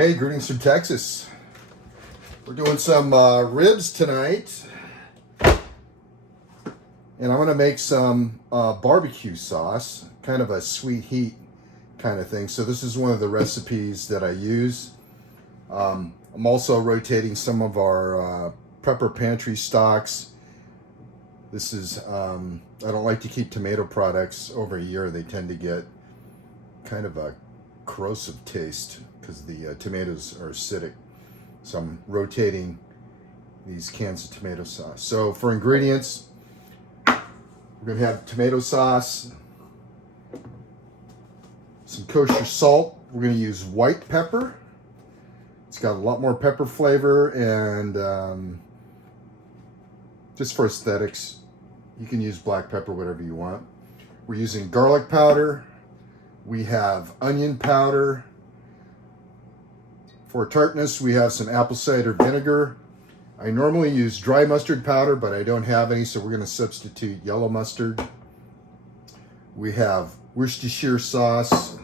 Hey, greetings from Texas. We're doing some ribs tonight, and I'm going to make some barbecue sauce, kind of a sweet heat kind of thing. So this is one of the recipes that I use. I'm also rotating some of our pepper pantry stocks. This is, I don't like to keep tomato products over a year. They tend to get kind of a corrosive taste because the tomatoes are acidic. So I'm rotating these cans of tomato sauce. So for ingredients, we're going to have tomato sauce, some kosher salt. We're going to use white pepper. It's got a lot more pepper flavor, and just for aesthetics, you can use black pepper, whatever you want. We're using garlic powder. We have onion powder. For tartness, we have some apple cider vinegar. I normally use dry mustard powder, but I don't have any, so we're going to substitute yellow mustard. We have Worcestershire sauce,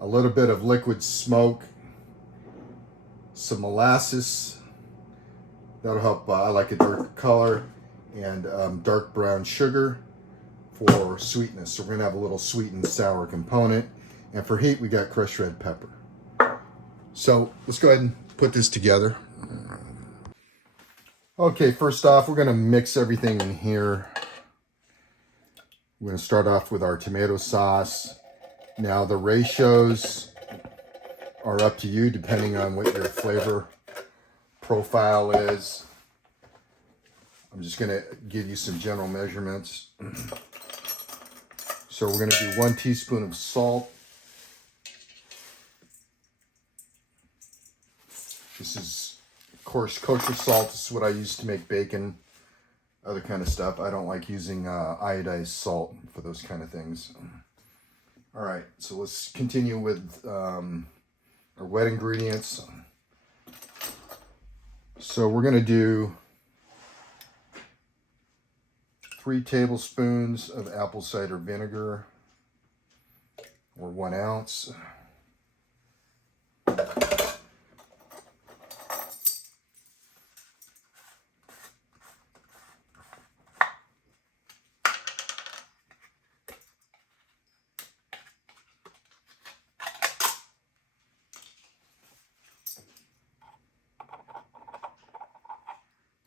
a little bit of liquid smoke, some molasses. That'll help, I like a dark color, and dark brown sugar for sweetness. So we're going to have a little sweet and sour component. And for heat, we got crushed red pepper. So let's go ahead and put this together. Okay, first off, we're going to mix everything in here. We're going to start off with our tomato sauce. Now the ratios are up to you depending on what your flavor profile is. I'm just going to give you some general measurements. So we're going to do 1 teaspoon of salt. This is, of course, kosher salt. This is what I use to make bacon, other kind of stuff. I don't like using iodized salt for those kind of things. All right, so let's continue with our wet ingredients. So we're going to do 3 tablespoons of apple cider vinegar, or 1 ounce.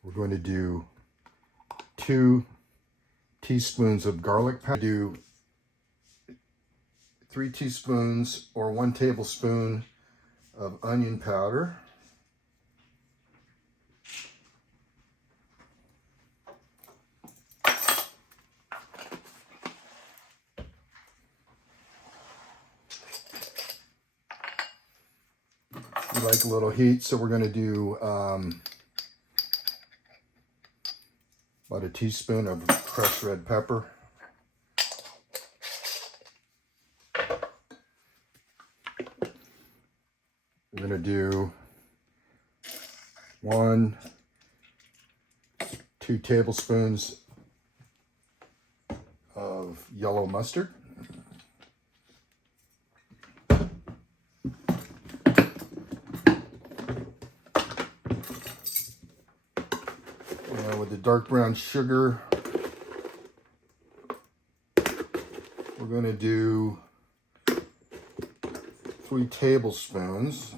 We're going to do 2 teaspoons of garlic powder. Do 3 teaspoons or 1 tablespoon of onion powder. We like a little heat, so we're going to do about a teaspoon of crushed red pepper. We're going to do 2 tablespoons of yellow mustard. And with the dark brown sugar, we're going to do 3 tablespoons,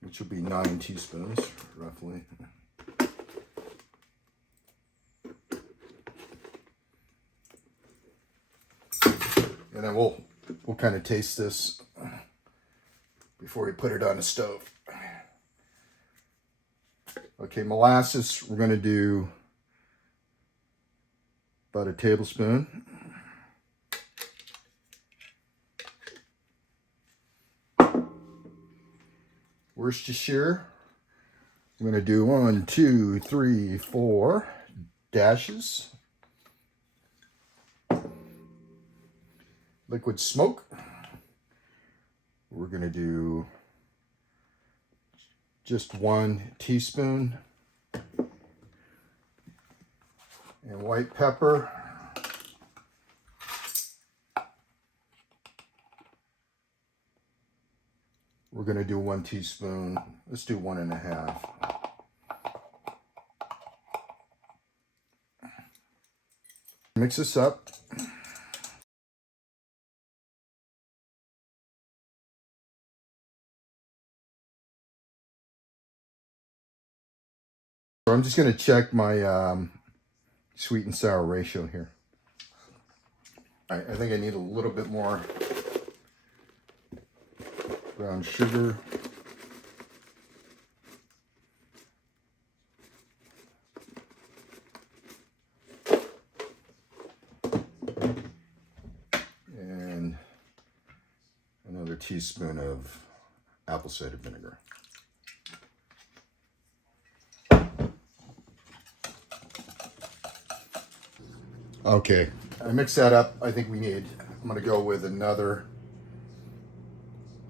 which would be 9 teaspoons, roughly. And then we'll kind of taste this before we put it on the stove. Okay, molasses, we're going to do about a tablespoon. Worcestershire, I'm going to do 1, 2, 3, 4 dashes. Liquid smoke, we're going to do just 1 teaspoon. And white pepper, We're going to do 1 teaspoon. Let's do 1.5. Mix this up. So I'm just going to check my sweet and sour ratio here. All right, I think I need a little bit more brown sugar. And another teaspoon of apple cider vinegar. Okay, I mix that up. I think I'm going to go with another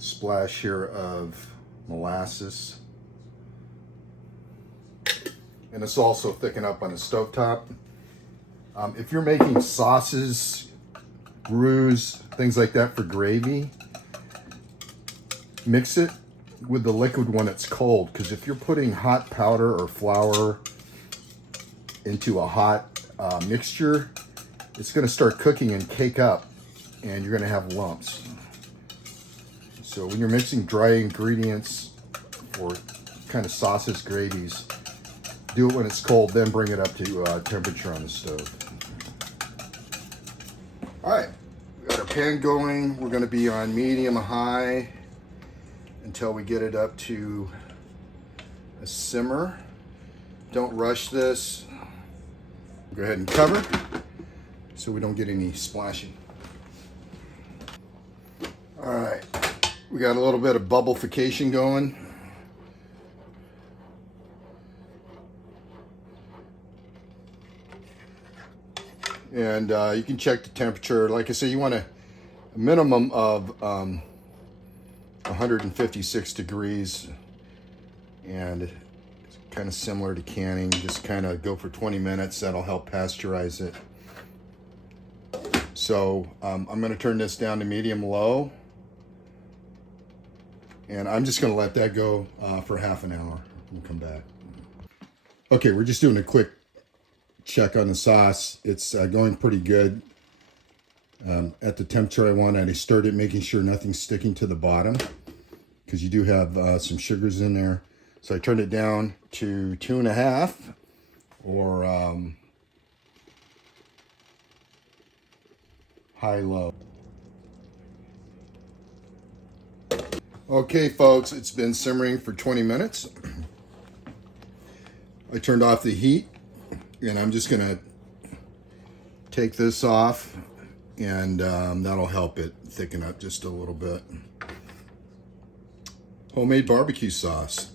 splash here of molasses. And it's also thicken up on the stovetop. If you're making sauces, roux, things like that for gravy, mix it with the liquid when it's cold, because if you're putting hot powder or flour into a hot mixture, it's going to start cooking and cake up, and you're going to have lumps. So when you're mixing dry ingredients for kind of sauces, gravies, do it when it's cold, then bring it up to temperature on the stove. All right, we got our pan going. We're going to be on medium high until we get it up to a simmer. Don't rush this. Go ahead and cover so we don't get any splashing. All right, we got a little bit of bubblification going. And you can check the temperature. Like I say, you want a minimum of 156 degrees, and it's kind of similar to canning. Just kind of go for 20 minutes. That'll help pasteurize it. So I'm going to turn this down to medium low, and I'm just going to let that go for half an hour. We'll come back. Okay, we're just doing a quick check on the sauce. It's going pretty good. At the temperature I wanted, I stirred it, making sure nothing's sticking to the bottom, because you do have some sugars in there. So I turned it down to 2.5, or high-low. Okay, folks, it's been simmering for 20 minutes. I turned off the heat, and I'm just gonna take this off, and that'll help it thicken up just a little bit. Homemade barbecue sauce.